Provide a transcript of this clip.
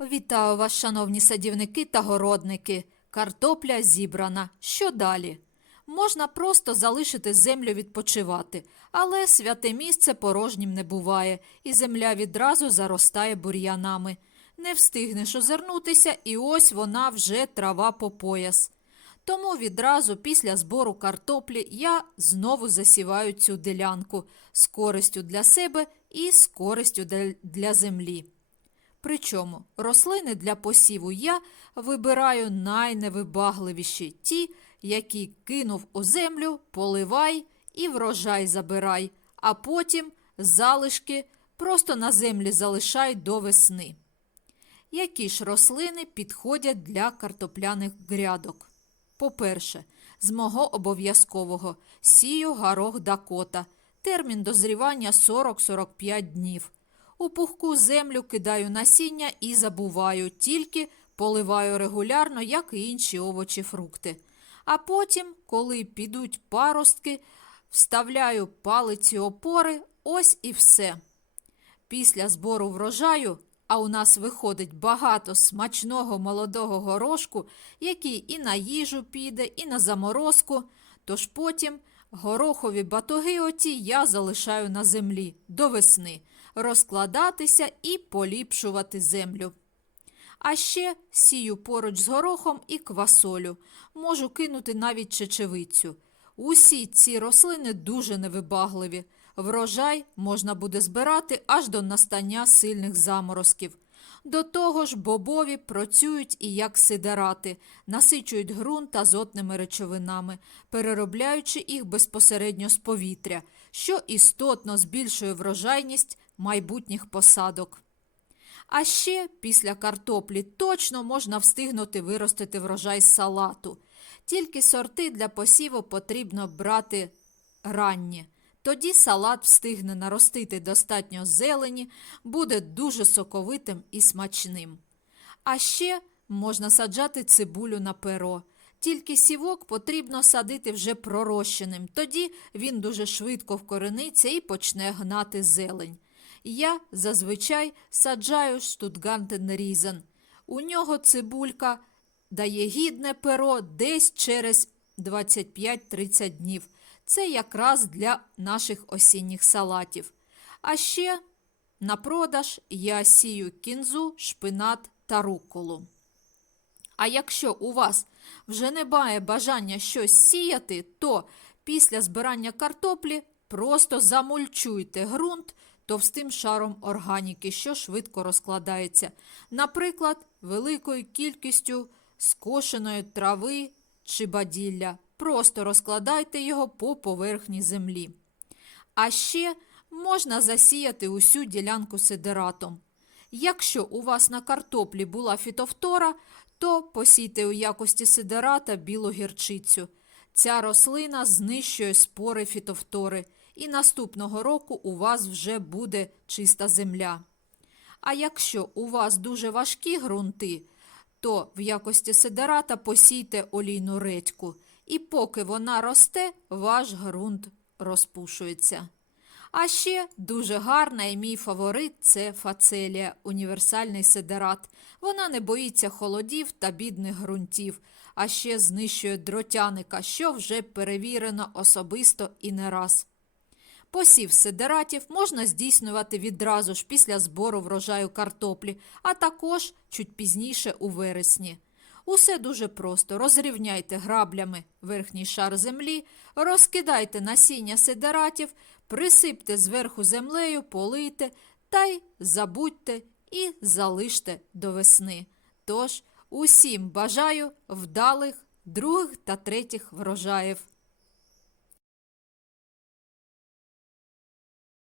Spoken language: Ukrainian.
Вітаю вас, шановні садівники та городники. Картопля зібрана. Що далі? Можна просто залишити землю відпочивати, але святе місце порожнім не буває, і земля відразу заростає бур'янами. Не встигнеш озирнутися, і ось вона вже трава по пояс. Тому відразу після збору картоплі я знову засіваю цю ділянку з користю для себе і з користю для- землі. Причому рослини для посіву я вибираю найневибагливіші ті, які кинув у землю, поливай і врожай забирай, а потім залишки просто на землі залишай до весни. Які ж рослини підходять для картопляних грядок? По-перше, з мого обов'язкового сію горох Дакота. Термін дозрівання 40-45 днів. У пухку землю кидаю насіння і забуваю, тільки поливаю регулярно, як і інші овочі, фрукти. А потім, коли підуть паростки, вставляю палиці опори, ось і все. Після збору врожаю, а у нас виходить багато смачного молодого горошку, який і на їжу піде, і на заморозку, тож потім горохові батоги оті я залишаю на землі до весни, розкладатися і поліпшувати землю. А ще сію поруч з горохом і квасолю. Можу кинути навіть чечевицю. Усі ці рослини дуже невибагливі. Врожай можна буде збирати аж до настання сильних заморозків. До того ж, бобові працюють і як сидерати, насичують ґрунт азотними речовинами, переробляючи їх безпосередньо з повітря, що істотно збільшує врожайність майбутніх посадок. А ще після картоплі точно можна встигнути виростити врожай салату. Тільки сорти для посіву потрібно брати ранні. Тоді салат встигне наростити достатньо зелені, буде дуже соковитим і смачним. А ще можна саджати цибулю на перо. Тільки сівок потрібно садити вже пророщеним, тоді він дуже швидко вкорениться і почне гнати зелень. Я зазвичай саджаю штутгантен-різен. У нього цибулька дає гідне перо десь через 25-30 днів. Це якраз для наших осінніх салатів. А ще на продаж я сію кінзу, шпинат та рукколу. А якщо у вас вже немає бажання щось сіяти, то після збирання картоплі просто замульчуйте ґрунт товстим шаром органіки, що швидко розкладається. Наприклад, великою кількістю скошеної трави чи баділля. Просто розкладайте його по поверхні землі. А ще можна засіяти усю ділянку сидератом. Якщо у вас на картоплі була фітофтора, то посійте у якості сидерата білу гірчицю. Ця рослина знищує спори фітофтори, і наступного року у вас вже буде чиста земля. А якщо у вас дуже важкі ґрунти, то в якості сидерата посійте олійну редьку, і поки вона росте, ваш ґрунт розпушується. А ще дуже гарна і мій фаворит це фацелія, універсальний сидерат. Вона не боїться холодів та бідних ґрунтів, а ще знищує дротяника, що вже перевірено особисто і не раз. Посів сидератів можна здійснювати відразу ж після збору врожаю картоплі, а також чуть пізніше у вересні. Усе дуже просто. Розрівняйте граблями верхній шар землі, розкидайте насіння сидератів, присипте зверху землею, полийте та й забудьте і залиште до весни. Тож усім бажаю вдалих других та третіх врожаїв.